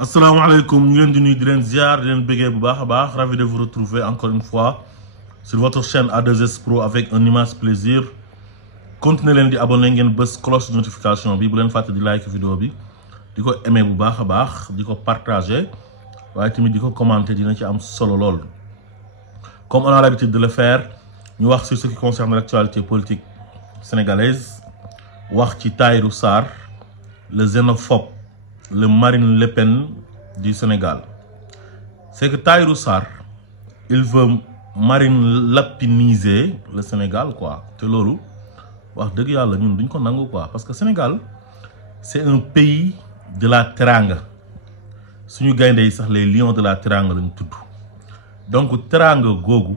Assalamu alaikum, nous sommes venus de ziar, ravi de vous retrouver encore une fois sur votre chaîne A2S Pro avec un immense plaisir. Continuez à abonner à la cloche de notification, vous pouvez like la vidéo, vous aimer, vous partager, vous commenter, solo. Comme on a l'habitude de le faire, nous allons sur ce qui concerne l'actualité politique sénégalaise, wax ci Tahirou Sarr, le xénophobe, le Marine Le Pen du Sénégal. C'est que Tahirou Sarr, il veut Marine lapiniser le Sénégal, quoi. C'est lolu. Wax deug yalla ñun duñ ko nangu, quoi, parce que Sénégal c'est un pays de la teranga. Suñu gaynde yi sax les lions de la teranga lañ tudd. Donc teranga gogu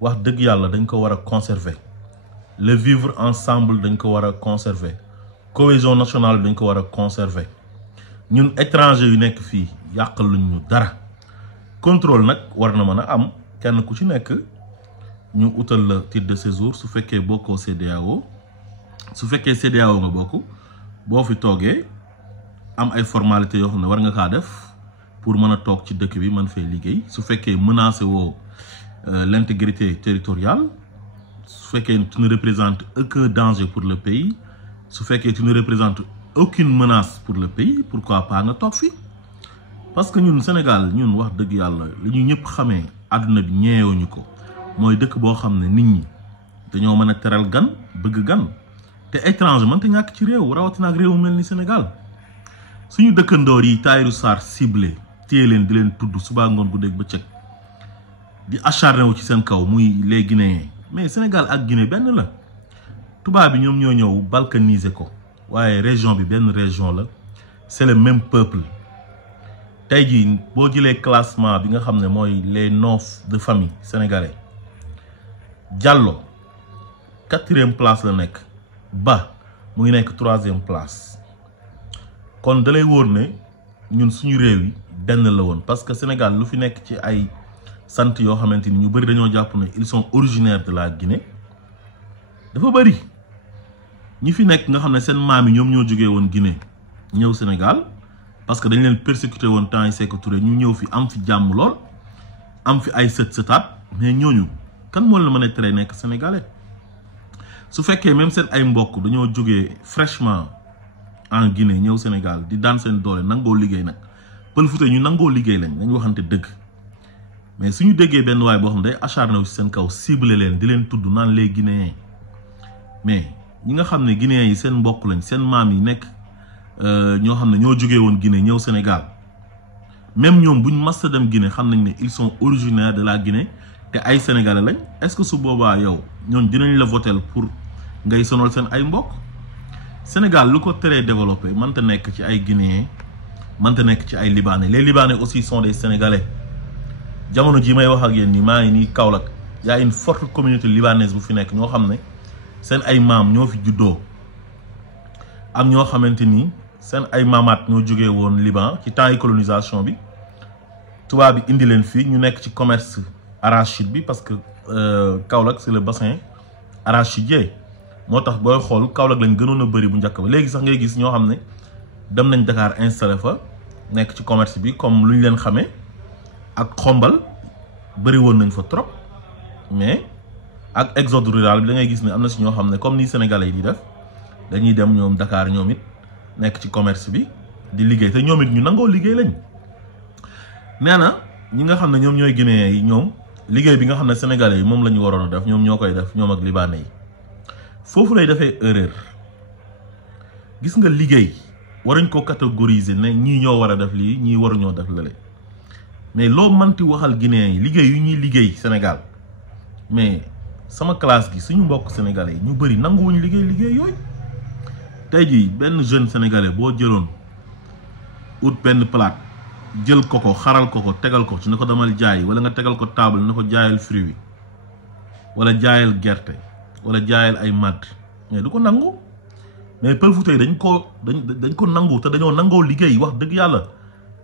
wax deug yalla dañ ko wara conserver. Le vivre ensemble dañ ko wara conserver. Cohésion nationale dañ ko wara conserver. Ñun étranger yu nekk fi yàqal luñ ñu dara. Contrôle nak war na mëna am kenn ku ci nekk ñu utal le titre de séjour su fekkee bokkoo CEDEAO. Su fekkee CEDEAO nga bokku boo fi toogee am ay formalités yoo xam ne war nga kaa def pour mën a toog ci dëkk bi mën fay liggéey. Su fekkee menacé woo l'intégrité territoriale. Su fekkee tu ne représentes aucun danger pour le pays. Su fekkee tu ne représentes aucune menace pour le pays, pourquoi pas nga toog fi? Parce que ñun Sénégal ñun wax dëgg yàlla li ñu ñëpp xamee àdduna bi ñeewuñu ko mooy dëkk boo xam ne nit ñi dañoo mën a teral gan bëgg gan te étranger mënta ñàkk ci réew rawatina ak réew mel ni Sénégal. Suñu dëkkandoor yi Tahirou Sarr ciblé téye leen di leen tudd suba ngoon guddeeg bëccëg di acharné wu ci seen kaw muy les Guinéens. Mais Sénégal ak Guinée benn la tubaab bi ñoom ñoo ñëw balkaniser ko waaye région bi benn région la c'est le même peuple. Tey jii boo jëlee classement bi nga xam ne mooy les noms de famille sénégalais Diallo 4e place la nekk Ba mu ngi nekk 3e place kon dalay wóor ne ñun suñu réew yi benn la woon parce que Sénégal lu fi nekk ci ay sant yoo xamante ni ñu bëri dañoo jàpp ne ils sont originaires de la Guinée dafa bëri ñi fi nekk nga xam ne seen maam yi ñoom ñoo jógee woon Guinée ñëw Sénégal parce que dañ leen persécuté woon temps yi Sékou Touré ñu ñëw fi am fi jàmm lool am fi ay sët-sëtaat mais ñooñu kan moo la mën a tere nekk sénégalais su fekkee même seen ay mbokk dañoo jógee fraîchement en Guinée ñëw Sénégal di daan seen doole nangoo liggéey nag Pël Fuuta ñu nangoo liggéey lañ dañu waxante dëgg. Mais suñu déggee benn waay boo xam ne day acharné wu ci seen kaw ciblé leen di leen tudd naan les Guinéens mais ñi nga xam ne Guinéens yi seen mbokk lañ seen maam yi nekk ñoo xam ne ñoo jógee woon Guinée ñëw Sénégal même ñoom buñ mas a dem Guinée xam nañ ne ils sont originaires de la Guinée te ay sénégalais lañ. Est-ce que su boobaa yow ñoon dinañ la voter pour ngay sonal seen ay mbokk? Sénégal lu ko teree développé mënta nekk ci ay Guinéens mënta nekk ci ay Libanais. Les Libanais aussi sont des Sénégalais. Jamono ji may wax ak yéen ni maa ngi nii Kaolack y a une forte communauté libanaise bu fi nekk ñoo xam ne seen ay maam ñoo fi juddoo am ñoo xamante ni seen ay maamaat ñoo jógee woon Liban ci temps yi colonisation bi tubaab bi indi leen fii ñu nekk ci commerce arachide bi parce que Kaolack c'est le bassin arachidier moo tax booy xool Kaolack lañ gënoon a bëri bu njëkk ba léegi sax ngay gis ñoo xam ne dem nañ Dakar installé fa nekk ci commerce bi comme lu ñu leen xamee. Ak xombal bëri woon nañ fa trop mais ak exode rural bi da ngay gis ne am na si ñoo xam ne comme ni Sénégalais yi di def dañuy dem ñoom Dakar ñoom it nekk ci commerce bi di liggéey te ñoom it ñu nangoo liggéey lañ. Nee na ñi nga xam ne ñoom ñooy Guinéens yi ñoom liggéey bi nga xam ne Sénégalais yi moom la ñu waroon a def ñoom ñoo koy def ñoom ak Libanais yi foofu lay defee erreur. Gis nga liggéey waruñ ko catégoriser ne ñii ñoo war a def lii ñii waruñoo def lële. Mais loo mënti waxal Guinéens yi liggéey yu ñuy liggéey Sénégal mais sama classe gi suñu mbokk sénégalais yi ñu bëri nanguwuñu liggéey yooyu. Tey jii benn jeune sénégalais boo jëloon ut benn plate jël ko xaral ko tegal ko ci ne ko demal jaay wala nga tegal ko table ne ko jaayal fruit wi wala jaayal gerte wala jaayal ay màdd mais du ko nangu. Mais Pël Fuuta yi dañ ko nangu te dañoo nangoo liggéey wax dëgg yàlla.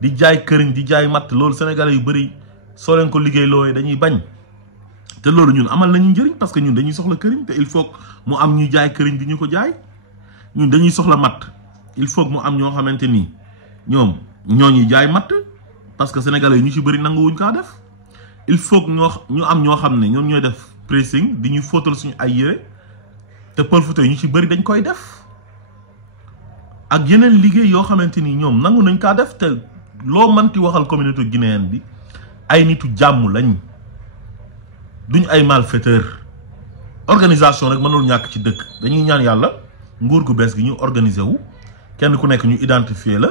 Di jaay këriñ di jaay matt loolu sénégalais yu bëri soo leen ko liggéey looy dañuy bañ te loolu ñun amal nañu njëriñ parce que ñun dañuy soxla këriñ te il faut mu am ñuy jaay këriñ di ñu ko jaay ñun dañuy soxla matt il faut mu am ñoo xamante ni ñoom ñooñu jaay matt parce que sénégalais yi ñu ci bëri nanguwuñ kaa def il faut que ñu am ñoo xam ne ñoom ñooy def pressing di ñu fóotal suñu ay yére te Pël Fuuta yi ñu ci bëri dañ koy def ak yeneen liggéey yoo xamante ni ñoom nangu nañ kaa def te loo mënti waxal communauté guinéenne bi ay nitu jàmm lañ duñ ay malfaiteur organisation rek mënul ñàkk ci dëkk dañuy ñaan yàlla nguur gu bees gi ñu organiser wu kenn ku nekk ñu identifier la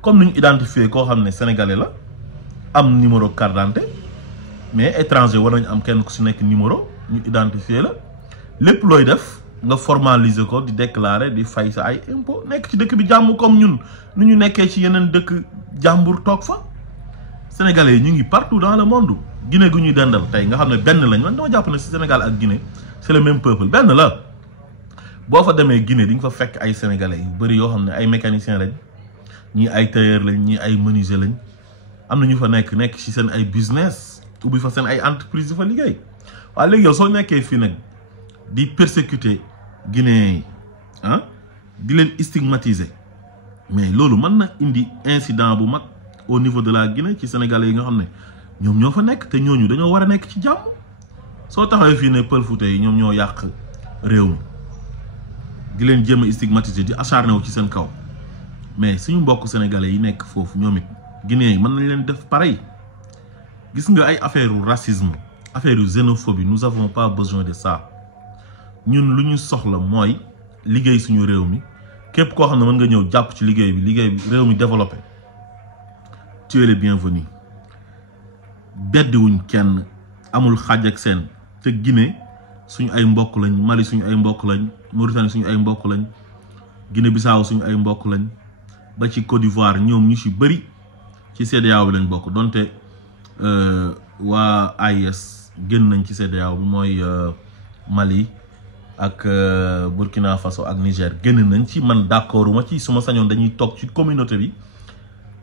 comme ni ñu identifier koo xam ne sénégalais la am numéro carte d'identité mais étranger war nañu am kenn ku si nekk numéro ñu identifier la lépp looy def nga formaliser ko di déclarer di fay sa ay impôt nekk ci dëkk bi jàmm comme ñun nu ñu nekkee ci yeneen dëkk jàmbur toog fa sénégalais yi ñu ngi partout dans le monde Guinée gu ñuy dendal tey nga xam ne benn lañ man dama jàpp ne si Sénégal ak Guinée c'est le même peuple benn la boo fa demee Guinée di nga fa fekk ay sénégalais yu bëri yoo xam ne ay mécaniciens lañ ñii ay tailleur lañ ñii ay menuisier lañ am na ñu fa nekk ci seen ay business ubbi fa seen ay entreprise di fa liggéey waaye léegi yow soo nekkee fii nag di persécuter Guinéens yi di leen stigmatiser mais loolu mën na indi incident bu mag au niveau de la Guinée ci sénégalais yi nga xam ne ñoom ñoo fa nekk te ñooñu dañoo war a nekk ci jàmm soo taxawee fii ne Pël Fuuta yi ñoom ñoo yàq réew mi di leen jéem a stigmatiser di acharné wu ci seen kaw mais suñu mbokk sénégalais yi nekk foofu ñoom it Guinéens yi mën nañ leen def pareil gis nga ay affaire racisme affaire xénophobie nous avons pas besoin de ça ñun lu ñu soxla mooy liggéey suñu réew mi képp koo xam ne mën nga ñëw jàpp ci liggéey bi réew mi développé tu es le bienvenu beddiwuñ kenn amul xaaj ak seen te Guinée suñu ay mbokk lañ Mali suñu ay mbokk lañ Mauritanie suñu ay mbokk lañ Guinée Bissau suñu ay mbokk lañ ba ci Côte d'Ivoire ñoom ñu ci bëri ci CEDEAO bi lañ bokk donte waa AES génn nañ ci CEDEAO bi mooy Mali ak Burkina Faso ak Niger génn nañ ci man d'accord ma ci suma sañoon dañuy toog ci communauté bi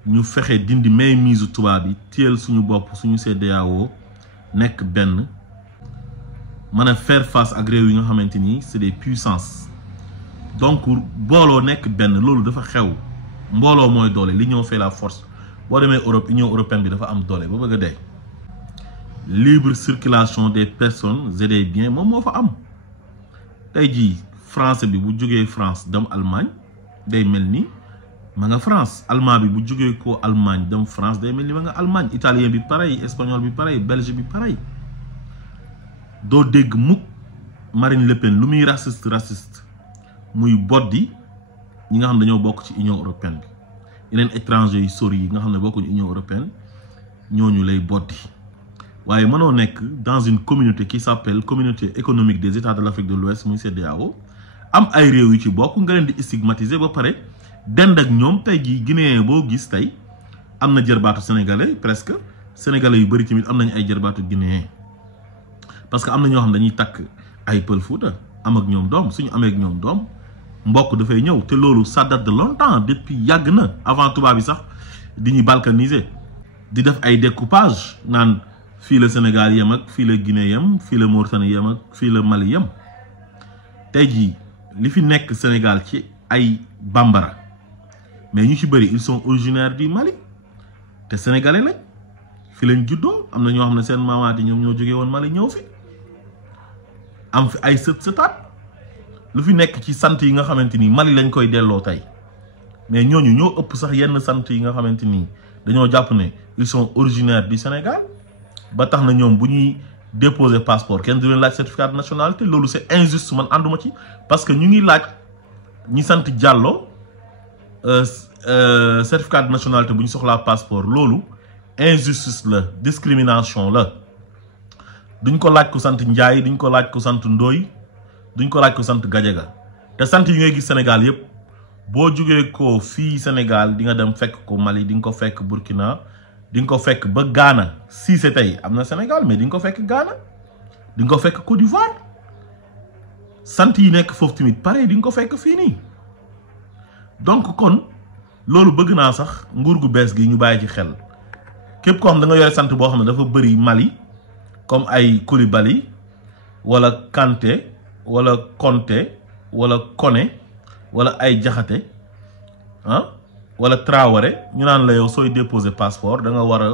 ñu fexe dindi mainmise tubaab bi téyel suñu bopp suñu CEDEAO nekk benn mën a faire face ak réew yi nga xamante ni c'est des puissances donc booloo nekk benn loolu dafa xew mbooloo mooy doole l'union fait la force boo demee Europe Union européenne bi dafa am doole ba bëgg a dee libre circulation des personnes et des biens moom moo fa am tey jii français bi bu jógee France dem Allemagne day mel ni ma nga France allemand bi bu jógee ko Allemagne dem France day mel ni ma nga Allemagne italien bi pareil espagnol bi pareil belge bi pareil doo dégg mukk Marine Le Pen lu muy raciste muy boddi ñi nga xam ne dañoo bokk ci Union européenne bi yeneen étranger yi sori yi nga xam ne bokkuñu Union européenne ñooñu lay boddi waaye mënoo nekk dans une communauté qui s'appelle communauté économique des états de l'Afrique de l'Ouest muy CEDEAO am ay réew yu ci bokk nga leen di stigmatiser ba pare dend ak ñoom tey jii guinéen boo gis tey am na jërbaatu sénégalais presque sénégalais yu bëri tamit am nañu ay jërbaatu guinéen parce que am na ñoo xam dañuy takk ay Pël Fuuta am ak ñoom doom suñu amee ak ñoom doom mbokk dafay ñëw te loolu ça date de longtemps depuis yàgg na avant tubaab bi sax di ñu balkaniser di def ay découpage naan fii la Sénégal yem ak fii la Guinée yem fii la Mauritanie yem ak fii la Mali yem tey jii li fi nekk Sénégal ci ay bambara mais ñu ci bëri ils sont originaires du Mali te sénégalais lañ fi lañ juddoo am na ñoo xam ne seen maamaati ñoom ñoo jógee woon Mali ñëw fi am fi ay sëtaat lu fi nekk ci sant yi nga xamante ni Mali lañ koy delloo tey mais ñooñu ñoo ëpp sax yenn sant yi nga xamante ni dañoo jàpp ne ils sont originaires du Sénégal ba tax na ñoom bu ñuy déposer passeport kenn du leen laaj certificat de nationalité loolu c'est injuste man ànduma ci parce que ñu ngi laaj ñi sant Diallo certificat de nationalité bu ñu soxlaa passeport loolu injustice la discrimination la duñ ko laaj ko sant Ndiaye duñ ko laaj ko sant Ndoye duñ ko laaj ko sant Gadiaga te sant yi ngay gis Sénégal yépp boo jógee ko fii Sénégal di nga dem fekk ko Mali di nga ko fekk Burkina di nga ko fekk ba Ghana si c'est tey am na Sénégal mais di nga ko fekk Ghana di nga ko fekk Côte d'Ivoire sant yi nekk foofu tamit pareil di nga ko fekk fii nii donc kon loolu bëgg naa sax nguur gu bees gi ñu bàyyi ci xel képp koo xam da nga yore sant boo xam ne dafa bëri Mali comme ay Coulibaly wala Kanté wala Konté wala Koné wala ay Jaxate wala Traoré ñu naan la yow sooy déposer passeport da nga war a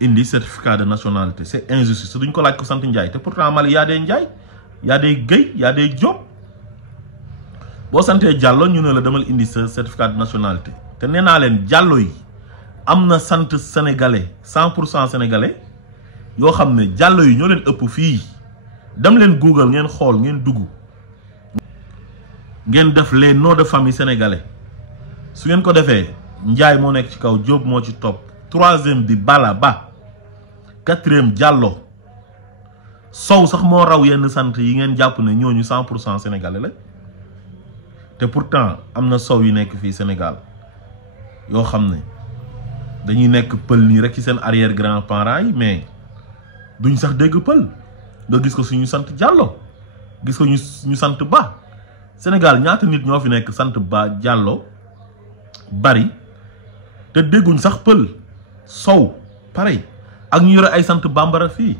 indi certificat de nationalité. C'est injuste duñ ko laaj ko sant Ndiaye te pourtant Mali y a des Ndiaye y a des Guèye y a des Diop boo santee Diallo ñu ne la demal indi sa certificat de nationalité te nee naa leen Diallo yi am na sant sénégalais 100% sénégalais yoo xam ne Diallo yi ñoo leen ëpp fii dem leen Google ngeen xool ngeen dugg ngeen def les noms de famille sénégalais su ngeen ko defee Ndiaye moo nekk ci kaw Diop moo ci topp 3e bi Bala Ba 4e Diallo Sow sax moo raw yenn sant yi ngeen jàpp ne ñooñu 100% sénégalais la te pourtant am na Sow yi nekk fii Sénégal yoo xam ne dañuy nekk pël nii rek ci seen arrière grand parents yi mais duñ sax dégg pël nga gis ko suñu sant Diallo gis ko ñu sant Ba Sénégal ñaata nit ñoo fi nekk sant Ba Diallo bari te dégguñ sax pël Sow pareil ak ñu yore ay sant bambara fii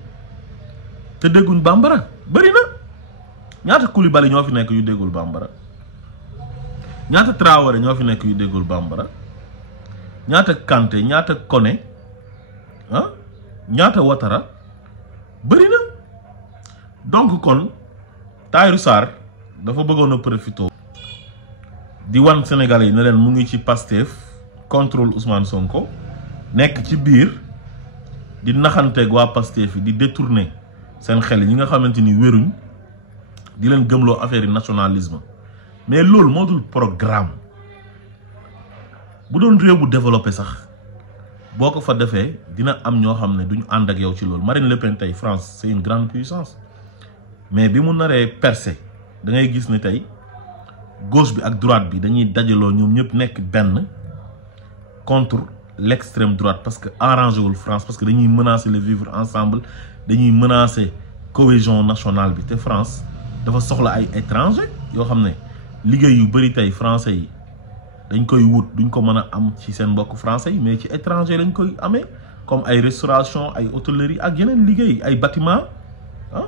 te dégguñ bambara bari na ñaata Koulibaly ñoo fi nekk yu déggul bambara ñaata Traoré ñoo fi nekk yu déggul bambara ñaata Kanté ñaata Koné ah ñaata Ouattara bari na donc kon Tahirou Sarr dafa bëggoon a profité di wan Sénégalais yi ne leen mu ngi ci Pastef contrôle Ousmane Sonko nekk ci biir di naxanteeg waa Pastef yi di détourner seen xel yi ñi nga xamante ni wéruñ di leen gëmloo affaire yi nationalisme mais loolu moo dul programme bu doon réew bu développé sax boo ko fa defee dina am ñoo xam ne duñu ànd ak yow ci loolu. Marine Le Pen tey France c'est une grande puissance mais bi mu naree percé da ngay gis ne tey gauche bi ak droite bi dañuy dajaloo ñoom ñëpp nekk benn contre l'extrême droite parce que arrangé wul France parce que dañuy menacer le vivre ensemble dañuy menacer cohésion nationale bi te France dafa soxla ay étrangers yoo xam ne liggéey yu bëri tey français yi dañ koy wut duñ ko mën a am ci seen mbokk français yi mais ci étranger lañ koy amee comme ay restauration ay hôtellerie ak yeneen liggéey ay bâtiment ah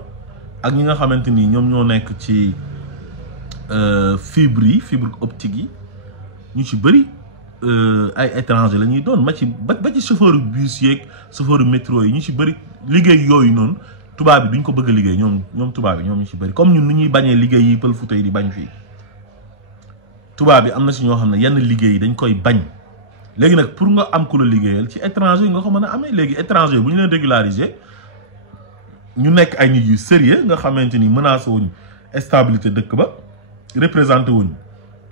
ak ñi nga xamante ni ñoom ñoo nekk ci fibre optique yi ñu ci bëri ay étranger la ñuy doon ba ci chauffeur bus yeeg chauffeur métro yi ñu ci bëri liggéey yooyu noonu tubaab bi duñ ko bëgg a liggéey ñoom tubaab bi ñoom ñu ci bëri comme ñun ni ñuy bañee liggéey yi pël Fuuta yi di bañ fii tubaab bi am na si ñoo xam ne yenn liggéey yi dañ koy bañ léegi nag pour nga am ku la liggéeyal ci étranger yi nga ko mën a amee léegi étranger bu ñu leen régulariser ñu nekk ay nit yu sérieux nga xamante ni menacé wuñ stabilité dëkk ba représenté wuñ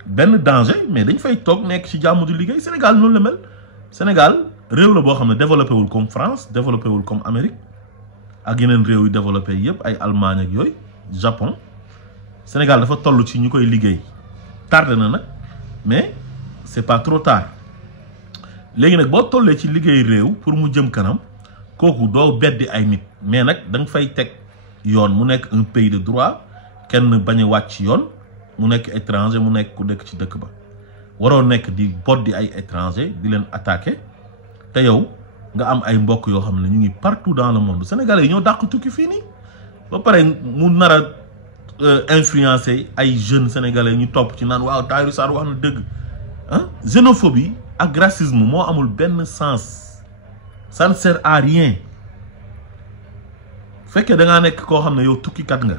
benn danger mais dañ fay toog nekk ci jàmm du liggéey. Sénégal noonu la mel Sénégal réew la boo xam ne développé wul comme France développé wul comme Amérique ak yeneen réew yu développé yëpp ay Allemagne ak yooyu Japon. Sénégal dafa toll ci ñu koy liggéey tardé na nag mais c'est pas trop tard léegi nag boo tollee ci liggéey réew pour mu jëm kanam kooku doo beddi ay nit mais nag da nga fay teg yoon mu nekk un pays de droit kenn bañ a wàcc yoon. mu nekk étranger mu nekk ku dëkk ci dëkk ba waroo nekk di boddi ay étranger di leen attaquer te yow nga am ay mbokk yoo xam ne ñu ngi partout dans le monde sénégalais yi ñoo dàq tukki fii nii ba pare mu nar a influencer ay jeunes sénégalais ñu topp ci naan waaw Tahirou Sarr wax na dëgg ah xénophobie ak racisme moo amul benn sens ça ne sert à rien fekkee da ngaa nekk koo xam ne yow tukkikat nga.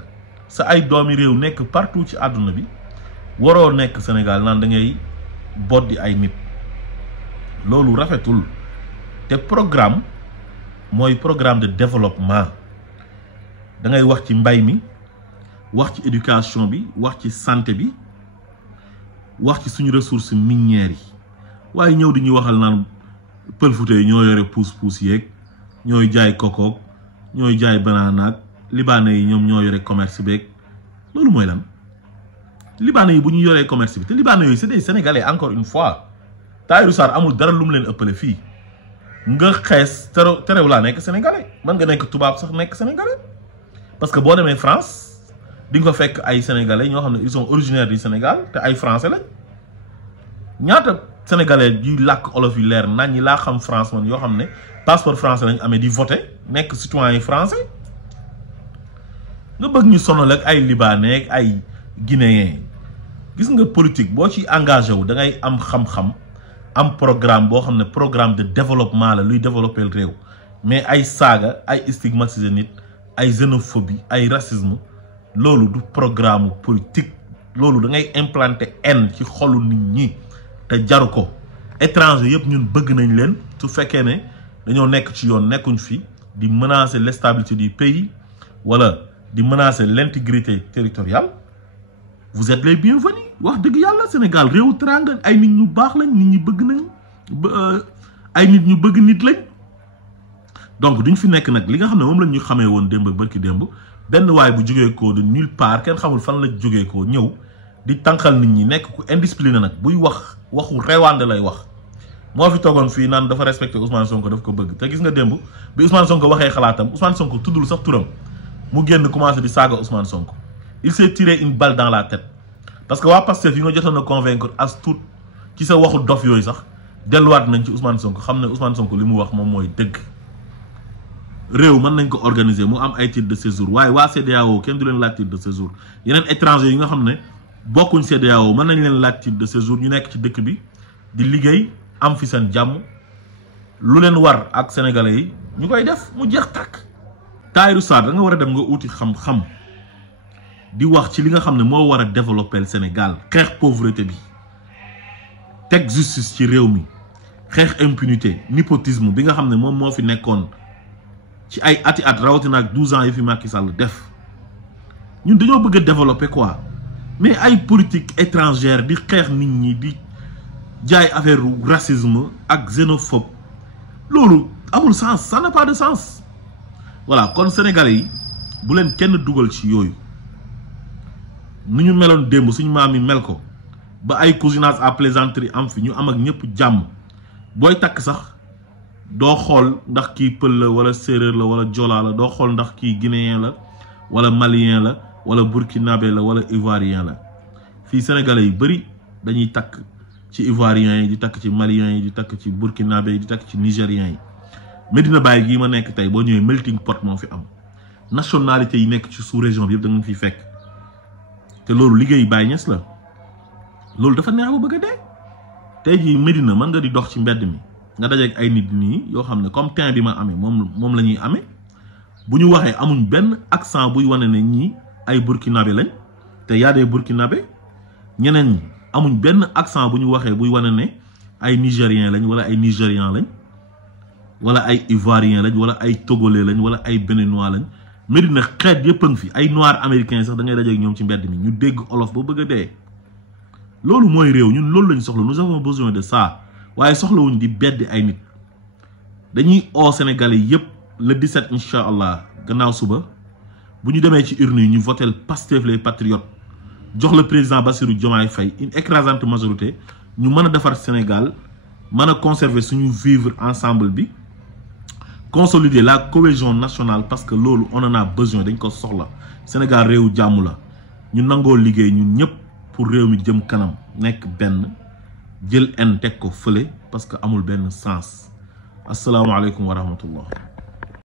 sa ay doomi réew nekk partout ci àdduna bi waroo nekk Sénégal naan da ngay boddi ay nit loolu rafetul te programme mooy programme de développement da ngay wax ci mbay mi wax ci éducation bi wax ci santé bi wax ci suñu ressources minières yi waaye ñëw di ñuy waxal naan pël Fuuta yi ñoo yore puus-puus yeeg ñooy jaay coco ñooy jaay banana libanais yi ñoom ñoo yore commerce beeg loolu mooy lan libanais yi bu ñu yoree commerce bi te libanais yooyu c'est des sénégalais encore une fois Tahirou Sarr amul dara lu mu leen ëppale fii nga xees terew laa nekk sénégalais man nga nekk tubaab sax nekk sénégalais parce que boo demee France di nga ko fekk ay sénégalais ñoo xam ne ils sont originaires du Sénégal te ay français lañ ñaata sénégalais yuy làkk olof yu leer nañ ñi laa xam France man yoo xam ne passeport français lañ amee di voter nekk citoyen français. nga bëgg ñu sonal ak ay libanais ak ay guinéens gis nga politique boo ci engagé wu da ngay am xam-xam am programme boo xam ne programme de développement la luy développer le réew mais ay saaga ay stigmatiser nit ay xénophobie ay racisme loolu du programme politique loolu da ngay implanter haine ci xolu nit ñi te jaru ko étranger yëpp ñun bëgg nañ leen su fekkee ne dañoo nekk ci yoon nekkuñ fi di menacer la stabilité du pays wala di menacer l'intégrité territoriale vous êtes les bienvenus wax dëgg yàlla Sénégal réewu teranga ay nit ñu baax lañ nit ñi bëgg nañ ay nit ñu bëgg nit lañ donc duñ fi nekk nag li nga xam ne moom la ñu xamee woon démb barki démb benn waay bu jógee ko de nulle part kenn xamul fan la jógee ko ñëw di tànqal nit ñi nekk ku indiscipliné nag buy wax waxu rewaande lay wax moo fi toogoon fii naan dafa respecté Ousmane Sonko daf ko bëgg te gis nga démb bi Ousmane Sonko waxee xalaatam Ousmane Sonko tuddul sax turam mu génn commencé di saaga Ousmane Sonko il s'est tiré une balle dans la tête parce que waa Pastef yi nga jotoon a convaincre as tuut ci sa waxu dof yooyu sax delluwaat nañ ci Ousmane Sonko xam ne Ousmane Sonko li mu wax moom mooy dëgg réew mën nañ ko organiser mu am ay titre de séjour waaye waa CEDEAO kenn du leen laaj titre de séjour yeneen étranger yi nga xam ne bokkuñ CEDEAO mën nañ leen laaj titre de séjour ñu nekk ci dëkk bi di liggéey am fi seen jàmm lu leen war ak sénégalais yi ñu koy def mu jeex tàkk. Tahirou Sarr da nga war a dem nga uti xam-xam di wax ci li nga xam ne moo war a développer le Sénégal xeex pauvreté bi teg justice ci réew mi xeex impunité népotisme bi nga xam ne moom moo fi nekkoon ci ay ati at rawatina ak 12 ans yi fi Macky Sall def ñun dañoo bëgg a développer quoi mais ay politique étrangère di xeex nit ñi di jaay affaire racisme ak xénophobe loolu amul sens ça n'a pas de sens voilà kon sénégalais yi bu leen kenn dugal ci yooyu nu ñu meloon démb suñu maam yi mel ko ba ay cousinage à plaisanterie am fi ñu am ak ñëpp jàmm booy takk sax doo xool ndax kii pël la wala séeréer la wala jola la doo xool ndax kii guinéen la wala malien la wala burkinabé la wala ivoirien la fii sénégalais yu bëri dañuy takk ci ivoiriens yi di takk ci maliens yi di takk ci burkinabé yi di takk ci nigériens yi Medina Baye gii ma nekk tey boo ñëwee melting pot moo fi am nationalité yi nekk ci sous région bi yëpp da nga fiy fekk te loolu liggéey Baye Niass la loolu dafa neex ba bëgg a dee tey jii Medina mën nga di dox ci mbedd mi nga dajeeg ay nit nii yoo xam ne comme teint bi ma amee moom la ñuy amee bu ñu waxee amuñ benn accent buy wane ne ñii ay burkinabé lañ te y a des burkinabé ñeneen ñi amuñ benn accent bu ñu waxee buy wane ne ay nigérien lañ wala ay nigérian lañ wala ay ivoirien lañ wala ay togolais lañ wala ay béninois lañ Medina xeet yëpp a ngi fi ay noir américain sax da ngay dajeeg ñoom ci mbedd mi ñu dégg olof ba bëgg a dee loolu mooy réew ñun loolu lañ soxla nous avons besoin de ça waaye soxlawuñ di beddi ay nit dañuy oo Sénégalais yëpp le 17 incha allah gannaaw suba bu ñu demee ci urne yi ñu votel Pastef les patriotes jox le président Bassirou Diomaye Faye une écrasante majorité ñu mën a defar Sénégal mën a conserver suñu vivre ensemble bi consolider la cohésion nationale parce que loolu on en a besoin dañ ko soxla Sénégal réewu jàmm la ñu nangoo liggéey ñun ñëpp pour réew mi jëm kanam nekk benn jël en teg ko fële parce que amul benn sens asalaamaaleykum wa rahmatullah